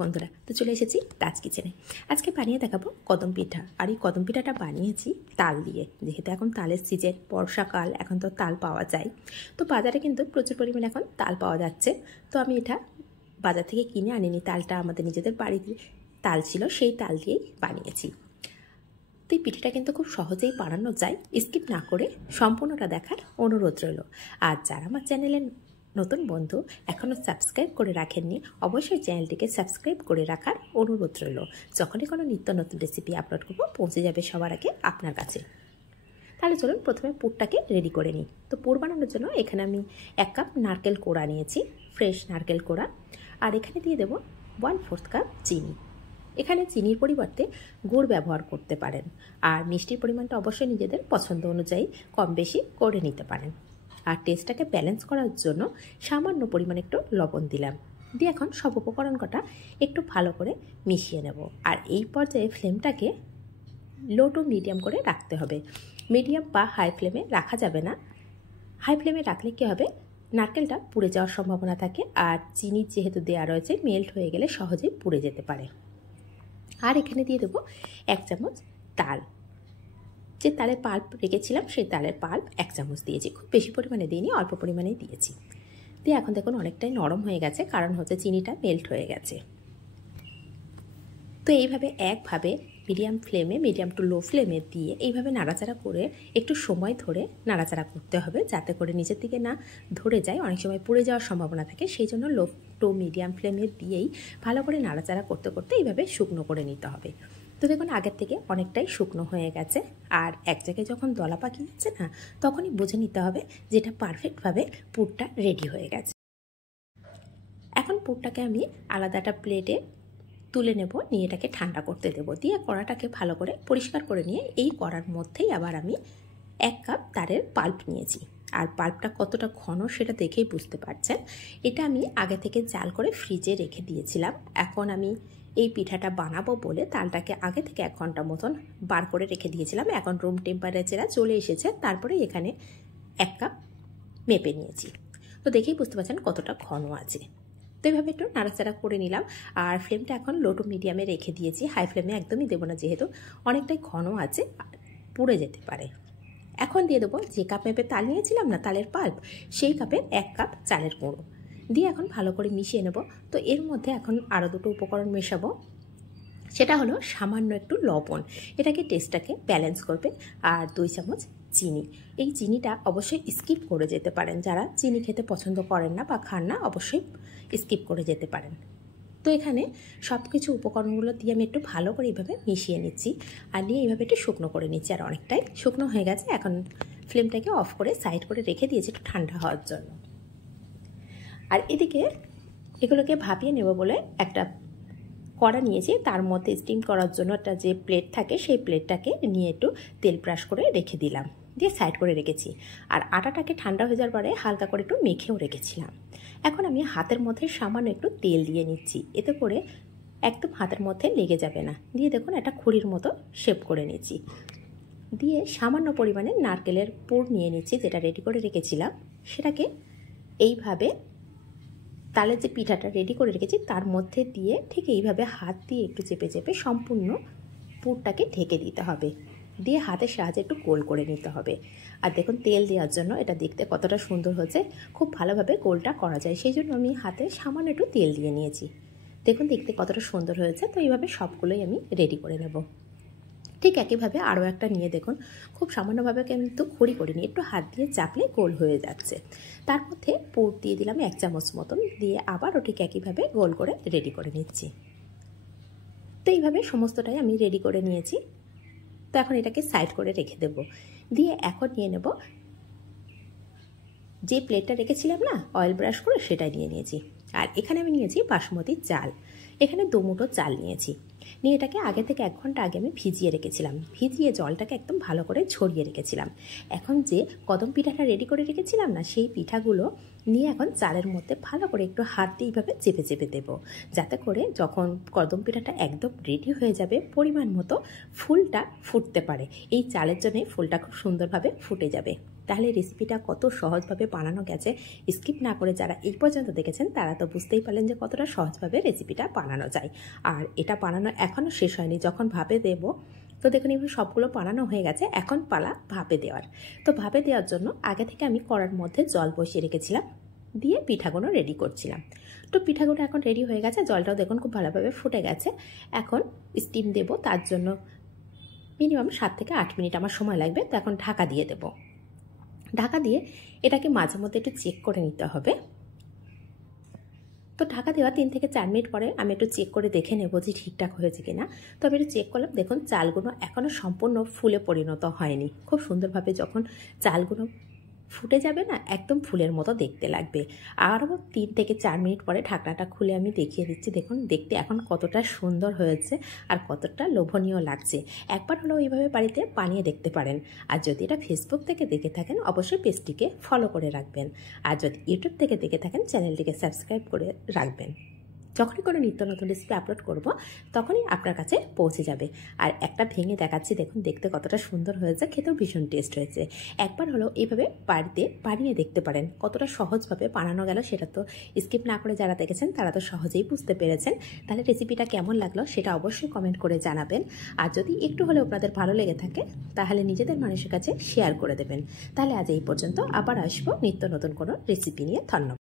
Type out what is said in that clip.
বন্ধুরা, তো চলে এসেছি তাজ কিচেনে। আজকে বানিয়ে দেখাবো কদম পিঠা। আর এই কদম পিঠাটা বানিয়েছি তাল দিয়ে। যেহেতু এখন তালের সিজন, বর্ষাকাল, এখন তো তাল পাওয়া যায়। তো বাজারে কিন্তু প্রচুর পরিমাণে এখন তাল পাওয়া যাচ্ছে। তো আমি এটা বাজার থেকে কিনে আনিনি, তালটা আমাদের নিজেদের বাড়িতে তাল ছিল, সেই তাল দিয়েই বানিয়েছি। তো এই পিঠাটা কিন্তু খুব সহজেই বানানো যায়। স্কিপ না করে সম্পূর্ণটা দেখার অনুরোধ রইল। আর যারা আমার চ্যানেলের নতুন বন্ধু এখনও সাবস্ক্রাইব করে রাখেননি, অবশ্যই চ্যানেলটিকে সাবস্ক্রাইব করে রাখার অনুরোধ রইল। যখনই কোনো নিত্য নতুন রেসিপি আপলোড করবো পৌঁছে যাবে সবার আগে আপনার কাছে। তাহলে চলুন প্রথমে পুরটাকে রেডি করে নিই। তো পুর বানানোর জন্য এখানে আমি 1 কাপ নারকেল কোড়া নিয়েছি, ফ্রেশ নারকেল কোড়া। আর এখানে দিয়ে দেবো 1/4 কাপ চিনি। এখানে চিনির পরিবর্তে গুড় ব্যবহার করতে পারেন। আর মিষ্টির পরিমাণটা অবশ্যই নিজেদের পছন্দ অনুযায়ী কম বেশি করে নিতে পারেন। আর টেস্টটাকে ব্যালেন্স করার জন্য সামান্য পরিমাণে একটু লবণ দিলাম। দিয়ে এখন সব উপকরণ কটা একটু ভালো করে মিশিয়ে নেব। আর এই পর্যায়ে ফ্লেমটাকে লো টু মিডিয়াম করে রাখতে হবে। মিডিয়াম বা হাই ফ্লেমে রাখা যাবে না। হাই ফ্লেমে রাখলে কী হবে, নারকেলটা পুড়ে যাওয়ার সম্ভাবনা থাকে। আর চিনি যেহেতু দেওয়া রয়েছে, মেল্ট হয়ে গেলে সহজেই পুড়ে যেতে পারে। আর এখানে দিয়ে দেবো 1 চামচ তাল। যে তালের পাল্প রেখেছিলাম সেই তালের পাল্প 1 চামচ দিয়েছি। খুব বেশি পরিমাণে দিইনি, অল্প পরিমাণেই দিয়েছি। দিয়ে এখন দেখুন অনেকটাই নরম হয়ে গেছে, কারণ হচ্ছে চিনিটা মেল্ট হয়ে গেছে। তো এইভাবে একভাবে মিডিয়াম টু লো ফ্লেমে দিয়ে এইভাবে নাড়াচাড়া করে একটু সময় ধরে নাড়াচাড়া করতে হবে, যাতে করে নিচের দিকে না ধরে যায়, অনেক সময় পুড়ে যাওয়ার সম্ভাবনা থাকে। সেই জন্য লো টু মিডিয়াম ফ্লেমে দিয়েই ভালো করে নাড়াচাড়া করতে করতে এইভাবে শুকনো করে নিতে হবে। তো দেখুন আগের থেকে অনেকটাই শুকনো হয়ে গেছে। আর এক জায়গায় যখন দলা পাকিয়ে যাচ্ছে না, তখনই বুঝে নিতে হবে যেটা পারফেক্টভাবে পুরটা রেডি হয়ে গেছে। এখন পুরটাকে আমি আলাদা একটা প্লেটে তুলে নেব, নিয়ে এটাকে ঠান্ডা করতে দেবো। দিয়ে কড়াটাকে ভালো করে পরিষ্কার করে নিয়ে এই কড়ার মধ্যেই আবার আমি 1 কাপ তারের পাল্প নিয়েছি। আর পাল্পটা কতটা ঘন সেটা দেখেই বুঝতে পারছেন। এটা আমি আগে থেকে জাল করে ফ্রিজে রেখে দিয়েছিলাম। এখন আমি এই পিঠাটা বানাবো বলে তালটাকে আগে থেকে 1 ঘন্টা মতন বার করে রেখে দিয়েছিলাম। এখন রুম টেম্পারেচারে চলে এসেছে, তারপরে এখানে 1 কাপ মেপে নিয়েছি। তো দেখেই বুঝতে পারছেন কতটা ঘন আছে। তো এইভাবে একটু নাড়াচাড়া করে নিলাম। আর ফ্লেমটা এখন লো টু মিডিয়ামে রেখে দিয়েছি, হাই ফ্লেমে একদমই দেবো না, যেহেতু অনেকটাই ঘন আছে, পুড়ে যেতে পারে। এখন দিয়ে দেবো যে কাপ মেপে তাল নিয়েছিলাম না, তালের পাল্প, সেই কাপের 1 কাপ চালের গুঁড়ো দিয়ে এখন ভালো করে মিশিয়ে নেব। তো এর মধ্যে এখন আরও দুটো উপকরণ মেশাবো। সেটা হলো সামান্য একটু লবণ, এটাকে টেস্টটাকে ব্যালেন্স করবে। আর 2 চামচ চিনি। এই চিনিটা অবশ্যই স্কিপ করে যেতে পারেন, যারা চিনি খেতে পছন্দ করেন না বা খান না অবশ্যই স্কিপ করে যেতে পারেন। তো এখানে সব কিছু উপকরণগুলো দিয়ে আমি একটু ভালো করে এইভাবে মিশিয়ে নিচ্ছি। আর নিয়ে এইভাবে একটু শুকনো করে নিচ্ছি। আর অনেকটাই শুকনো হয়ে গেছে। এখন ফ্লেমটাকে অফ করে সাইড করে রেখে দিয়েছি একটু ঠান্ডা হওয়ার জন্য। আর এদিকে এগুলোকে ভাপিয়ে নেব বলে একটা কড়া নিয়েছি, তার মধ্যে স্টিম করার জন্য একটা যে প্লেট থাকে সেই প্লেটটাকে নিয়ে একটু তেল ব্রাশ করে রেখে দিলাম, দিয়ে সাইড করে রেখেছি। আর আটাটাকে ঠান্ডা হয়ে যাওয়ার পরে হালকা করে একটু মেখেও রেখেছিলাম। এখন আমি হাতের মধ্যে সামান্য একটু তেল দিয়ে নিচ্ছি, এতে করে একদম হাতের মধ্যে লেগে যাবে না। দিয়ে দেখুন একটা খুঁড়ির মতো শেপ করে নিচ্ছি। দিয়ে সামান্য পরিমাণে নারকেলের পুর নিয়ে নিচ্ছি, যেটা রেডি করে রেখেছিলাম। সেটাকে এইভাবে তালের যে পিঠাটা রেডি করে রেখেছি তার মধ্যে দিয়ে ঠিক এইভাবে হাত দিয়ে একটু চেপে চেপে সম্পূর্ণ পুরটাকে ঢেকে দিতে হবে। দিয়ে হাতের সাহায্যে একটু গোল করে নিতে হবে। আর দেখুন তেল দেওয়ার জন্য এটা দেখতে কতটা সুন্দর হচ্ছে, খুব ভালোভাবে গোলটা করা যায়, সেই জন্য আমি হাতে সামান্য একটু তেল দিয়ে নিয়েছি। দেখুন দেখতে কতটা সুন্দর হয়েছে। তো এইভাবে সবগুলোই আমি রেডি করে নেব। ঠিক একইভাবে আরও একটা নিয়ে দেখুন, খুব সামান্যভাবে কিন্তু খড়ি করিনি, একটু হাত দিয়ে চাপলে গোল হয়ে যাচ্ছে। তার মধ্যে পুর দিয়ে দিলাম 1 চামচ মতন, দিয়ে আবারও ঠিক একইভাবে গোল করে রেডি করে নিচ্ছি। তো এইভাবে সমস্তটাই আমি রেডি করে নিয়েছি। তো এখন এটাকে সাইড করে রেখে দেব। দিয়ে এখন নিয়ে নেব যে প্লেটটা রেখেছিলাম না অয়েল ব্রাশ করে, সেটাই নিয়ে নিয়েছি। আর এখানে আমি নিয়েছি বাসমতি চাল, এখানে 2 মুঠো চাল নিয়েছি। নিয়ে এটাকে আগে থেকে 1 ঘন্টা আগে আমি ভিজিয়ে রেখেছিলাম। ভিজিয়ে জলটাকে একদম ভালো করে ছড়িয়ে রেখেছিলাম। এখন যে কদম পিঠাটা রেডি করে রেখেছিলাম না, সেই পিঠাগুলো নিয়ে এখন চালের মধ্যে ভালো করে একটু হাত দিয়ে এইভাবে চেপে চেপে দেবো, যাতে করে যখন কদম পিঠাটা একদম রেডি হয়ে যাবে পরিমাণ মতো ফুলটা ফুটতে পারে। এই চালের জন্যই ফুলটা খুব সুন্দরভাবে ফুটে যাবে। তাহলে রেসিপিটা কত সহজভাবে বানানো গেছে। স্কিপ না করে যারা এই পর্যন্ত দেখেছেন তারা তো বুঝতেই পারলেন যে কতটা সহজভাবে রেসিপিটা বানানো যায়। আর এটা বানানো এখনও শেষ হয়নি, যখন ভাপে দেব তো দেখুন এবার সবগুলো বানানো হয়ে গেছে, এখন পালা ভাপে দেওয়ার। তো ভাপে দেওয়ার জন্য আগে থেকে আমি কড়ার মধ্যে জল বসিয়ে রেখেছিলাম, দিয়ে পিঠাগুলো রেডি করছিলাম। তো পিঠাগুলো এখন রেডি হয়ে গেছে, জলটাও দেখুন খুব ভালোভাবে ফুটে গেছে। এখন স্টিম দেব, তার জন্য মিনিমাম 7 থেকে 8 মিনিট আমার সময় লাগবে। তো এখন ঢাকা দিয়ে দেব। ঢাকা দিয়ে এটাকে মাঝে মধ্যে একটু চেক করে নিতে হবে। তো ঢাকা দেওয়া 3 থেকে 4 মিনিট পরে আমি একটু চেক করে দেখে নেব যে ঠিকঠাক হয়েছে কিনা। তো আমি একটু চেক করলাম, দেখুন চালগুলো এখনও সম্পূর্ণ ফুলে পরিণত হয়নি। খুব সুন্দরভাবে যখন চালগুলো ফুটে যাবে না, একদম ফুলের মতো দেখতে লাগবে। আরও 3 থেকে 4 মিনিট পরে ঢাকনাটা খুলে আমি দেখিয়ে দিচ্ছি। দেখুন দেখতে এখন কতটা সুন্দর হয়েছে আর কতটা লোভনীয় লাগছে। একবার হলেও এইভাবে বাড়িতে বানিয়ে দেখতে পারেন। আর যদি এটা ফেসবুক থেকে দেখে থাকেন অবশ্যই পেজটিকে ফলো করে রাখবেন। আর যদি ইউটিউব থেকে দেখে থাকেন চ্যানেলটিকে সাবস্ক্রাইব করে রাখবেন। যখনই কোনো নিত্য নতুন রেসিপি আপলোড করব তখনই আপনার কাছে পৌঁছে যাবে। আর একটা ভেঙে দেখাচ্ছি, দেখুন দেখতে কতটা সুন্দর হয়েছে, খেতেও ভীষণ টেস্ট হয়েছে। একবার হলেও এইভাবে বাড়িতে বানিয়ে দেখতে পারেন। কতটা সহজভাবে বানানো গেল সেটা তো স্কিপ না করে যারা দেখেছেন তারা তো সহজেই বুঝতে পেরেছেন। তাহলে রেসিপিটা কেমন লাগলো সেটা অবশ্যই কমেন্ট করে জানাবেন। আর যদি একটু হলেও আপনাদের ভালো লেগে থাকে তাহলে নিজেদের মানুষের কাছে শেয়ার করে দেবেন। তাহলে আজ এই পর্যন্ত, আবার আসবো নিত্য নতুন কোনো রেসিপি নিয়ে। ধন্যবাদ।